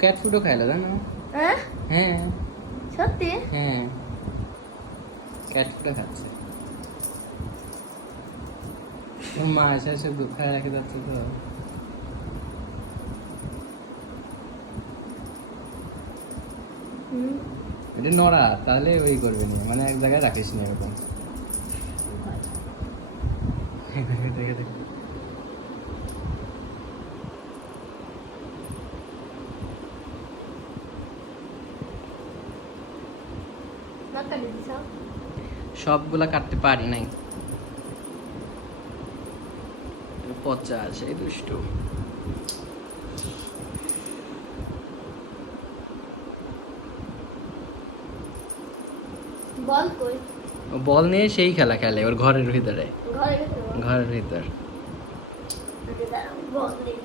Cat ফুডও খাইলো জানো? হ্যাঁ হ্যাঁ সত্যি? হ্যাঁ, ক্যাট ফুডও খাচ্ছে। ওর মা এসে এসে দুধ খায় রেখে যাচ্ছে তো। এটা নড়া, তাহলে ওই করবে না, মানে এক জায়গায় রাখিস না এরকম। দেখে দেখে সবগুলা কাটতে পারি নাই, পচা আছে দুষ্টু। বল কই? ও বল নিয়ে সেই খেলা খেলে ওর ঘরের ভিতরে, ঘরে গেছে ঘরের ভিতর। বল নেই।